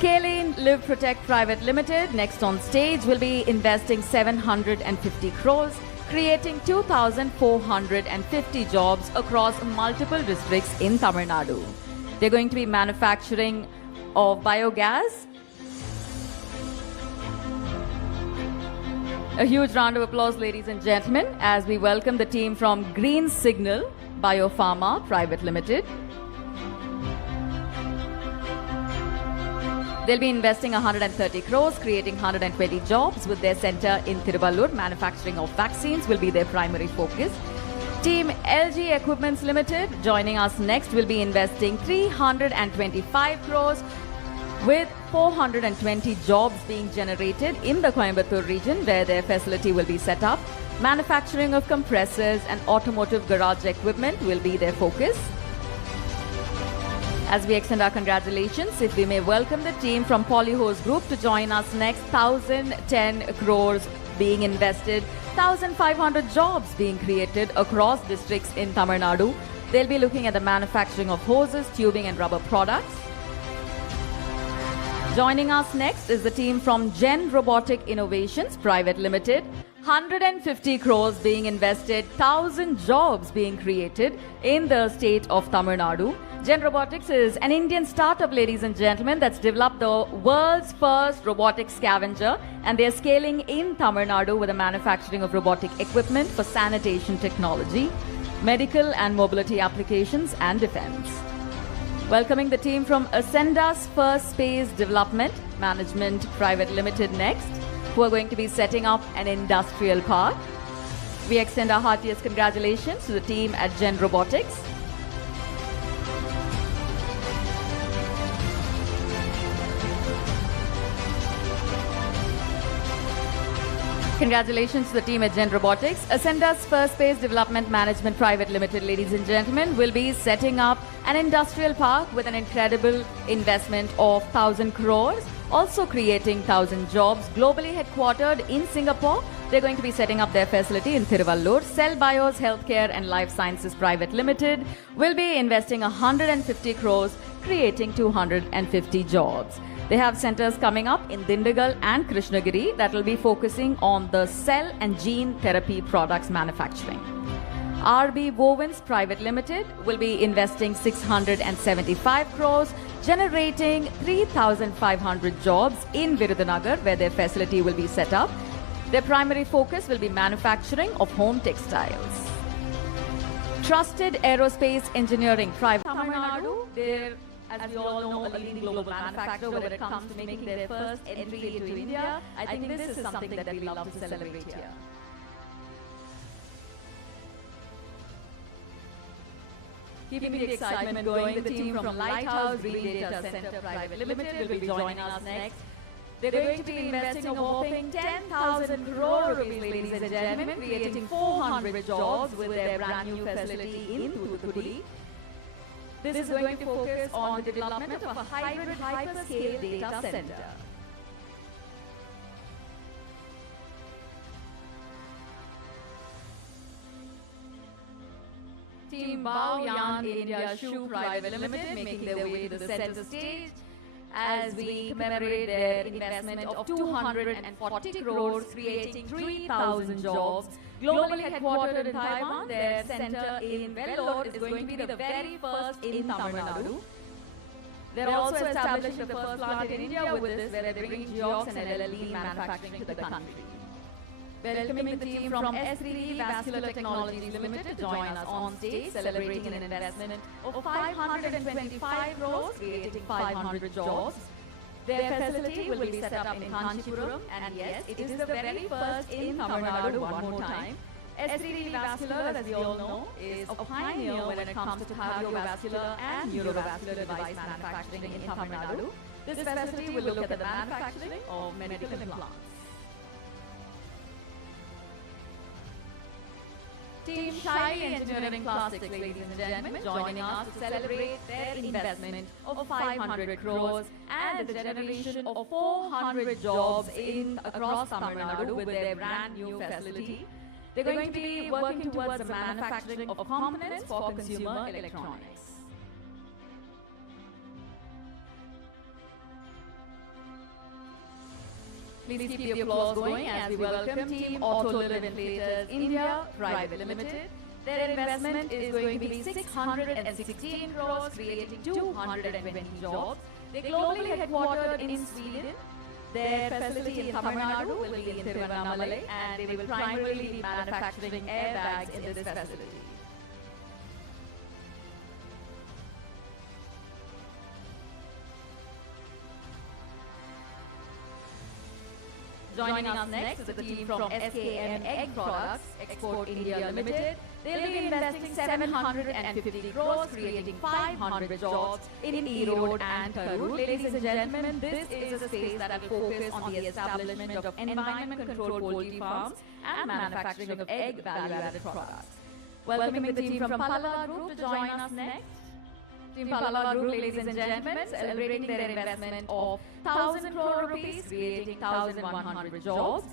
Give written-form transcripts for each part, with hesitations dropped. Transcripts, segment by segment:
Scalene Live Protect Private Limited, next on stage, will be investing 750 crores, creating 2,450 jobs across multiple districts in Tamil Nadu. They're going to be manufacturing of biogas. A huge round of applause, ladies and gentlemen, as we welcome the team from Green Signal Biopharma Private Limited. They'll be investing 130 crores, creating 120 jobs with their center in Tiruvallur. Manufacturing of vaccines will be their primary focus. Team LG Equipments Limited, joining us next, will be investing 325 crores with 420 jobs being generated in the Coimbatore region where their facility will be set up. Manufacturing of compressors and automotive garage equipment will be their focus. As we extend our congratulations, if we may welcome the team from Polyhose Group to join us next, 1,010 crores being invested, 1,500 jobs being created across districts in Tamil Nadu. They'll be looking at the manufacturing of hoses, tubing and rubber products. Joining us next is the team from Gen Robotic Innovations Private Limited. 150 crores being invested, 1,000 jobs being created in the state of Tamil Nadu. Gen Robotics is an Indian startup, ladies and gentlemen, that's developed the world's first robotic scavenger, and they're scaling in Tamil Nadu with the manufacturing of robotic equipment for sanitation technology, medical and mobility applications, and defense. Welcoming the team from Ascendas First Space Development Management Private Limited next, who are going to be setting up an industrial park. We extend our heartiest congratulations to the team at Gen Robotics. Congratulations to the team at Gen Robotics. Ascendas First Space Development Management Private Limited, ladies and gentlemen, will be setting up an industrial park with an incredible investment of 1,000 crores, also creating 1,000 jobs. Globally headquartered in Singapore, they're going to be setting up their facility in Tiruvallur. Cell Bios Healthcare and Life Sciences Private Limited will be investing 150 crores, creating 250 jobs. They have centers coming up in Dindigul and Krishnagiri that will be focusing on the cell and gene therapy products manufacturing. RB Wovens Private Limited will be investing 675 crores, generating 3,500 jobs in Virudhunagar where their facility will be set up. Their primary focus will be manufacturing of home textiles. Trusted Aerospace Engineering Private Tamil Nadu, they're, as we all know, a leading global manufacturer when it comes to making their first entry into India. I think this is something that we love to celebrate here. Keeping the excitement going, the team from Lighthouse Green Data Center Private Limited will be joining us next. They're going to be investing a whopping 10,000 crore rupees, ladies and gentlemen, creating 400 jobs with their brand new facility in Thoothukudi. This is going to focus on the development of a hybrid hyperscale data center. Team Baoyan India Shoe Private Limited making their way to the center stage as we commemorate their investment of 240 crores, creating 3,000 jobs. Globally headquartered in Taiwan, their center in Vellore is going to be the very first in Tamil Nadu. They're also establishing the first plant in India with this, where they're bringing Geox and LLE manufacturing to the country. Welcoming the team from S3D Vascular Technologies Limited to join us on stage, celebrating an investment of 525 crores, creating 500 jobs. Their facility will be set up in Kanchipuram, and yes, it is the very first in Tamil Nadu. One more time. S3D Vascular, as we all know, is a pioneer when it comes to cardiovascular and neurovascular device manufacturing in Tamil Nadu. This facility will look at the manufacturing of medical implants. Team Shiley Engineering Plastics, ladies and gentlemen, joining us to celebrate their investment of 500 crores and the generation of 400 jobs across Tamil Nadu with their brand new facility. They're going to be working towards the manufacturing of components for consumer electronics. Please keep the applause going as we welcome Team Autoliv Inflators India Private Limited. Their investment is going to be 616 crores, creating 220 jobs. They're globally headquartered in Sweden. Their facility in Tamil Nadu will be in Tiruvannamalai, and they will primarily be manufacturing airbags in this facility. Joining us next is the team from SKM Egg Products, Export India Limited. They'll be investing 750 crores, creating 500 jobs in Erode and Karur. Ladies and gentlemen, this is a space that will focus on the establishment of environment-controlled poultry farms and manufacturing of egg value-added products. Welcoming the team from Pallava Group to join us next. Team Pallava Group, ladies and gentlemen, celebrating their investment of 1,000 crore rupees, creating 1,100 jobs.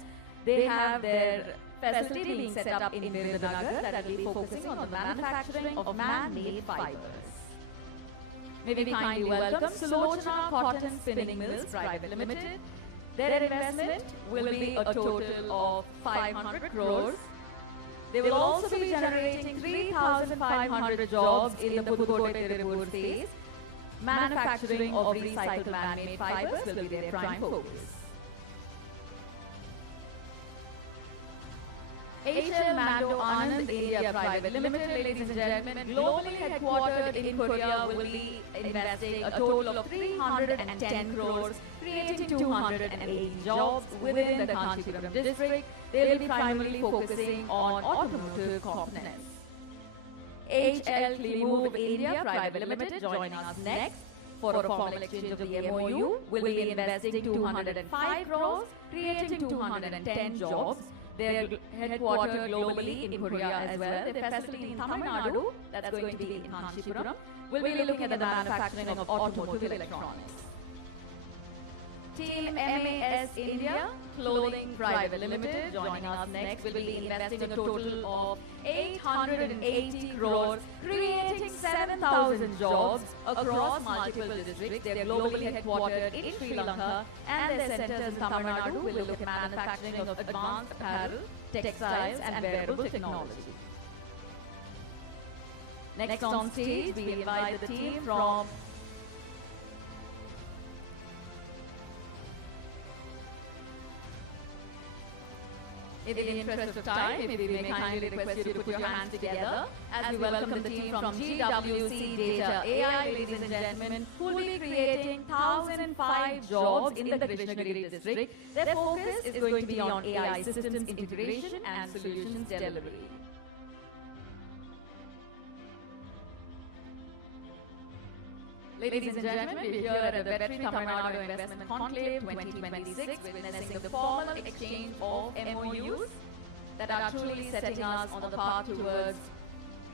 They have their facility being set up in Virudhunagar that will be focusing on the manufacturing of man-made fibers. May we kindly welcome Sulochana Cotton Spinning Mills Private Limited. Their investment will be a total of 500 crores. They will also be generating 3,500 jobs in the Pudukkottai Tirupur phase. Manufacturing of recycled man-made fibers will be their prime focus. HL Mando Anand India Private Limited, ladies and gentlemen, globally headquartered in Korea, will be investing a total of 310 crores, creating 280 jobs within the Kanchipuram district. They will be primarily focusing on automotive components. HL Climove India Private Limited, joining us next for a formal exchange of the MOU, will be investing 205 crores, creating 210 jobs. They're headquartered globally in Korea as well. Their facility in Tamil Nadu, that's going to be in Kanchipuram, will be looking at the manufacturing of automotive electronics. Team MAS India Clothing Private Limited, joining us next, will be investing a total of 880 crores, creating 7,000 jobs across multiple districts. They are globally headquartered in Sri Lanka, and their centers in Tamil Nadu will look at manufacturing of advanced apparel, textiles, and wearable technology. Next on stage, we invite the team from in the interest of time, maybe we may kindly request you to put your hands together as we welcome the team from GWC Data AI, ladies and gentlemen, who will be creating 1,005 jobs in the Krishnagiri district. Their focus is going to be on AI systems integration and solutions delivery. Ladies and gentlemen, we're here at the Veterinary Tamil Nadu Investment Conclave 2026, witnessing the formal exchange of MOUs that are truly setting us on the path towards